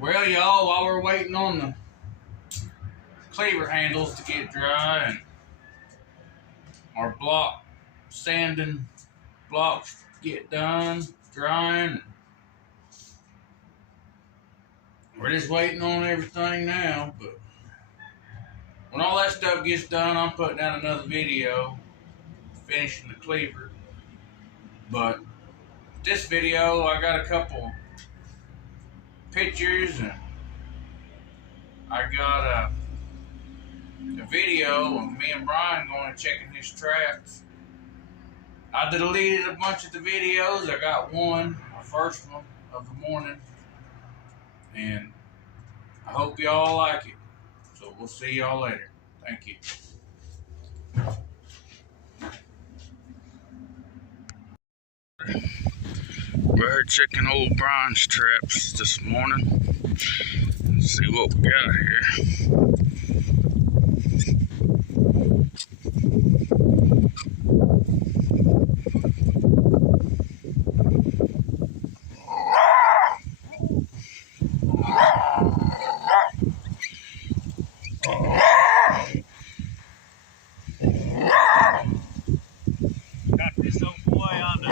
Well, y'all, while we're waiting on the cleaver handles to get dry and our block sanding blocks get done drying, we're just waiting on everything now. But when all that stuff gets done, I'm putting out another video finishing the cleaver. But this video, I got a couple pictures and I got a video of me and Brian going and checking his traps. I deleted a bunch of the videos. I got one, my first one of the morning, and I hope y'all like it. So we'll see y'all later. Thank you. We're checking old Brian's traps this morning. Let's see what we got here. Got this old boy on the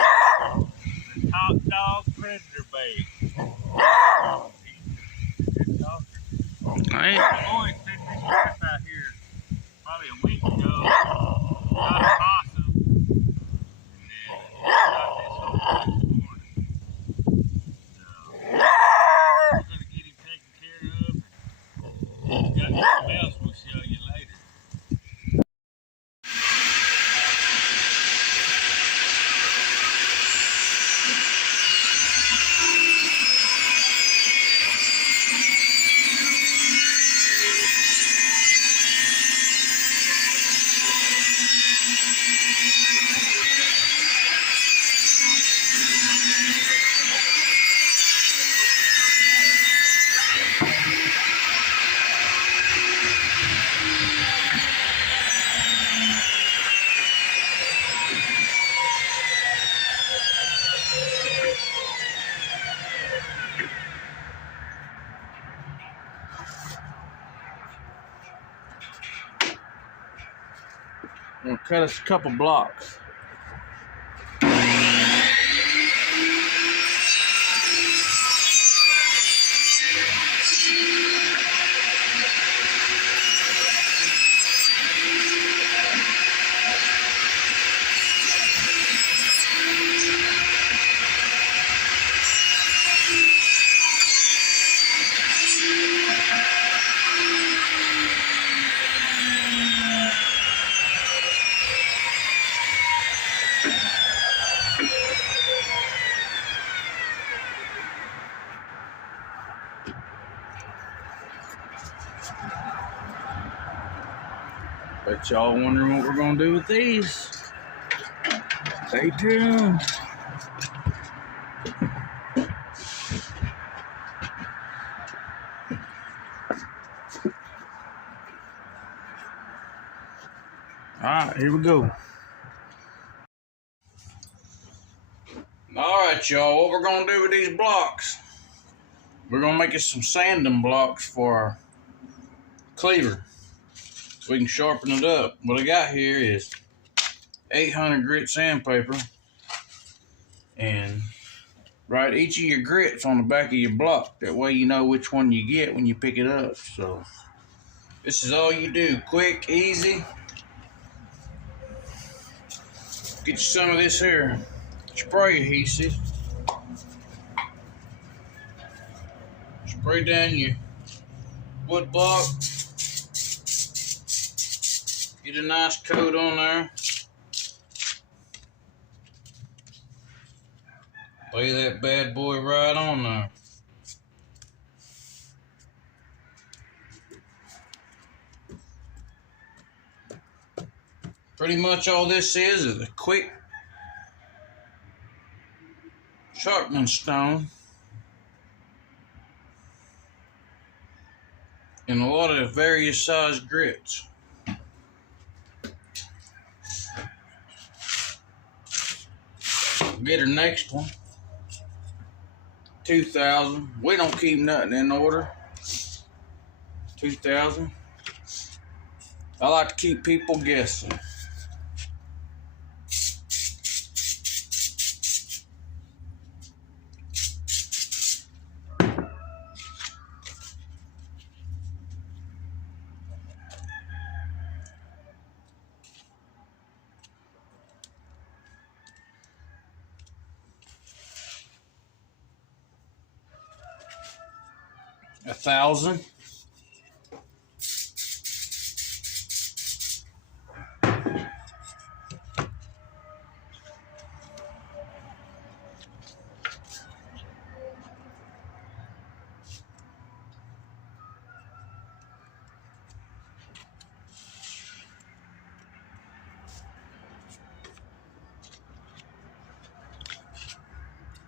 top dog predator bait. Good talker. Hey. The boy set this trap out here probably a week ago. Got a possum. And then got this old boy this morning. So, we're going to get him taken care of. Got something else we'll show you later. I'm gonna cut us a couple blocks. Bet y'all wondering what we're gonna do with these. Stay tuned. Alright, here we go. Alright, y'all, what we're gonna do with these blocks, we're gonna make us some sanding blocks for our cleaver so we can sharpen it up. What I got here is 800 grit sandpaper, and write each of your grits on the back of your block. That way you know which one you get when you pick it up. So this is all you do, quick, easy. Get you some of this here spray adhesive. Spray down your wood block. Get a nice coat on there. Lay that bad boy right on there. Pretty much all this is a quick sharpening stone and a lot of various size grits. Get our next one. 2,000. We don't keep nothing in order. 2,000. I like to keep people guessing. $1,000.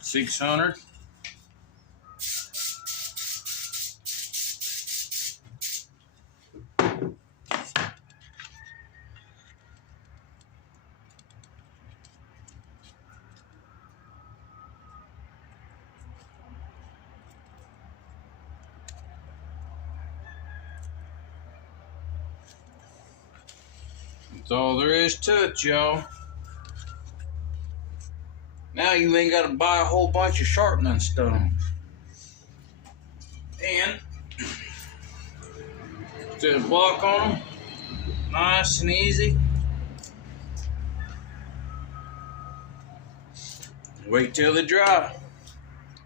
$600. That's all there is to it, y'all. Now you ain't got to buy a whole bunch of sharpening stones. And just a block on them, nice and easy. Wait till they dry.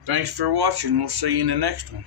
Thanks for watching. We'll see you in the next one.